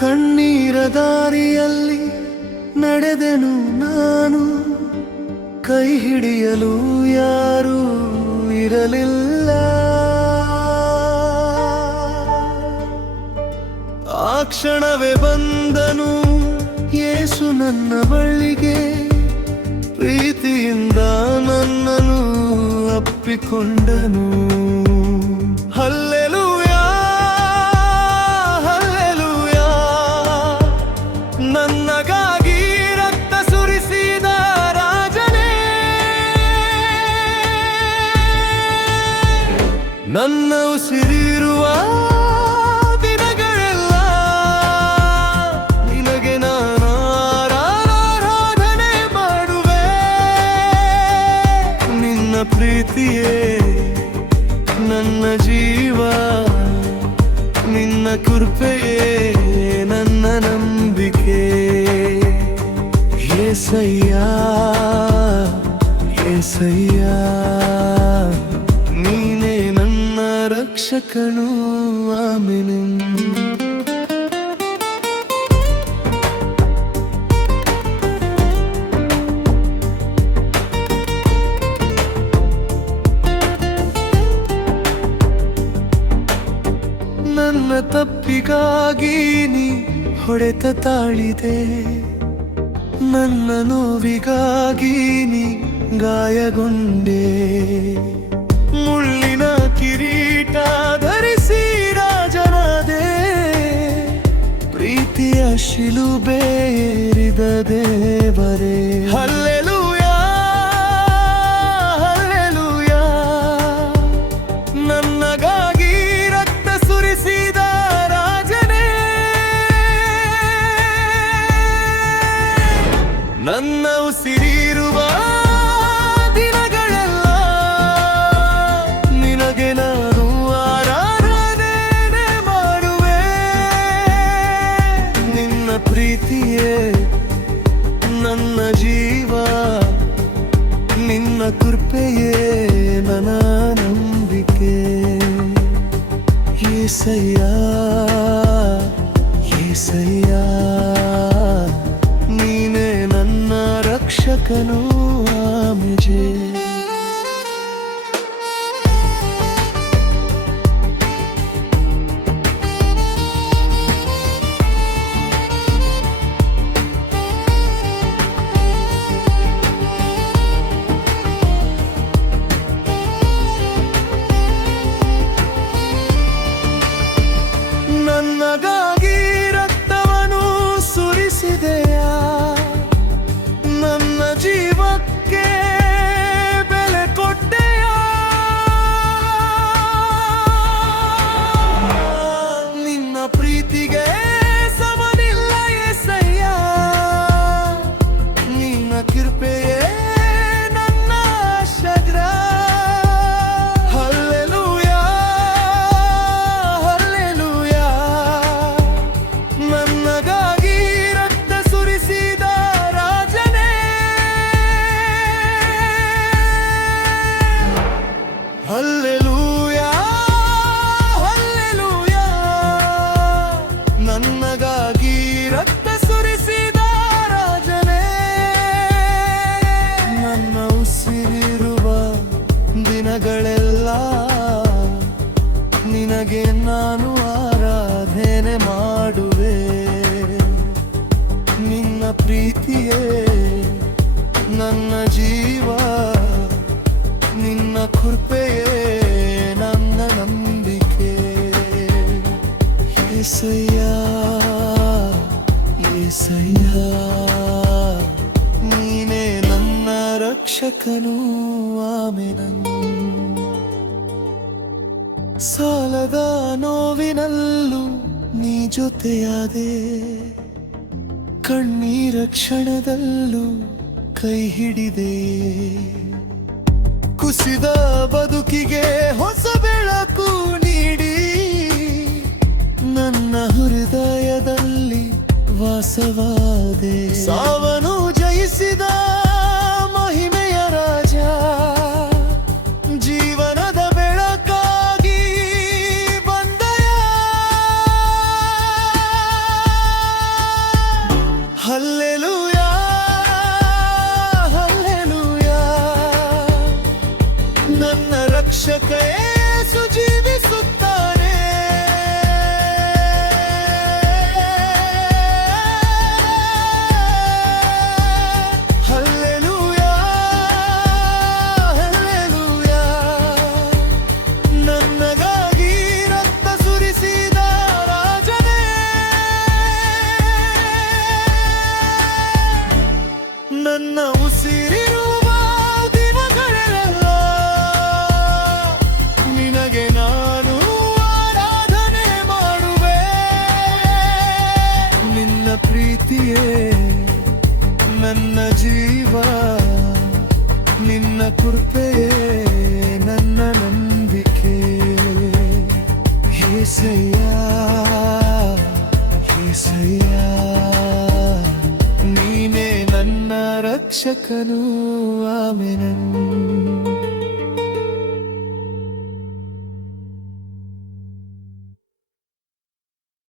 ಕಣ್ಣೀರ ದಾರಿಯಲ್ಲಿ ನಡೆದೆನು ನಾನು, ಕೈ ಹಿಡಿಯಲು ಯಾರೂ ಇರಲಿಲ್ಲ. ಆ ಕ್ಷಣವೇ ಬಂದನು ಯೇಸು ನನ್ನ ಬಳಿಗೆ, ಪ್ರೀತಿಯಿಂದ ನನ್ನನ್ನು ಅಪ್ಪಿಕೊಂಡನು. ಹಲ್ಲೆಲೂಯಾ ಹಲ್ಲೆಲೂಯಾ, ನನ್ನಗಾಗಿ ರಕ್ತ ಸುರಿಸಿದ ರಾಜನೇ, ನನ್ನ ಉಸಿರಿರುವ ದಿನಗಳೆಲ್ಲ ನಿನಗೆ ನಾನು ಆರಾಧನೆ ಮಾಡುವೆ. ನಿನ್ನ ಪ್ರೀತಿಯೇ ನನ್ನ ಜೀವ, ನಿನ್ನ ಕೃಪೆಯೇ ನನ್ನ ನಂಬಿಕೆ. యేసయ్యా యేసయ్యಾ, ನೀನೇ ನನ್ನ ರಕ್ಷಕನು. ಆಮೆನ್. ನನ್ನ ತಪ್ಪಿಗಾಗಿ ನೀ ಹೊಡೆತ ತಾಳಿದೆ, ನನ್ನ ನೋವಿಗಾಗಿ ನೀ ಗಾಯಗೊಂಡೆ. ಮುಳ್ಳಿನ ಕಿರೀಟ ಧರಿಸಿ ರಾಜನಾದೆ, ಪ್ರೀತಿಯ ಶಿಲುಬೇರಿದ ದೇವರೇ. ಹಲ್ಲೆಲೂಯಾ ಹಲ್ಲೆಲೂಯಾ, ನನ್ನಗಾಗಿ ರಕ್ತ ಸುರಿಸಿದ ರಾಜನೇ, ನನ್ನ ಉಸಿರಿರುವ ದಿನಗಳೆಲ್ಲ ನಿನಗೆ ನಾನು ಆರಾಧನೆ ಮಾಡುವೆ. ನಿನ್ನ ಪ್ರೀತಿಯೇ ನನ್ನ ಜೀವ, ನಿನ್ನ ಕೃಪೆಯೇ ನನ್ನ ನಂಬಿಕೆ. యేసయ్యా యేసయ్యಾ, ನೀನೇ ನನ್ನ ರಕ್ಷಕನು. ಆಮೆನ್. ನನ್ನಗಾಗಿ ರಕ್ತವನ್ನು ಸುರಿಸಿದೆಯಾ, ನನ್ನ ಜೀವಕ್ಕೆ ಬೆಲೆ ಕೊಟ್ಟೆಯಾ. ನಿನ್ನ ಪ್ರೀತಿಗೆ ಸಮನಿಲ್ಲ యేసయ్యಾ, ನಿನ್ನ ಕೃಪೆಯೇ ನನ್ನ ಶಗ್ರ. ಹಲ್ಲೆಲೂಯಾ ಹಲ್ಲೆಲೂಯಾ, ನನ್ನಗಾಗಿ ರಕ್ತ ಸುರಿಸಿದ ರಾಜನೇ. ಹಲ್ಲೆಲೂಯಾ ಹಲ್ಲೆಲೂಯಾ, ನನ್ನಗಾಗಿ ರಕ್ತ ಸುರಿಸಿದ ರಾಜನೇ. ನನ್ನ ಉಸಿರಿರುವ ದಿನಗಳೆಲ್ಲ ನಿನಗೆ ನಾನು ಆರಾಧನೆ ಮಾಡುವೆ. ನಿನ್ನ ಪ್ರೀತಿಯೇ ನನ್ನ ಜೀವ, ನಿನ್ನ ಕೃಪೆಯೇ ನನ್ನ ನಂಬಿಕೆ. యేసయ్యా యేసయ్యಾ, ನೀನೇ ನನ್ನ ರಕ್ಷಕನು. ಆಮೆನ್. ಸಾಲದ ನೋವಿನಲ್ಲೂ ನೀ ಜೊತೆಯಾದೆ, ಕಣ್ಣೀರ ಕ್ಷಣದಲ್ಲೂ ಕೈ ಹಿಡಿದೆ. ಕುಸಿದ ಬದುಕಿಗೆ ಹೊಸ ಬೆಳಕು ನೀಡಿ, ನನ್ನ ಹೃದಯದಲ್ಲಿ ವಾಸವಾದೆ. ಸಾವನು ಜಯಿಸಿದ ಮಹಿಮೆಯ ರಾಜ, ಜೀವನದ ಬೆಳಕಾಗಿ ಬಂದೆಯ. ಕೃಪೆಯೇ ನನ್ನ ನಂಬಿಕೆ. యేసయ్య యేసయ్య ನೀನೇ ನನ್ನ ರಕ್ಷಕನು. ಆಮೆನ್.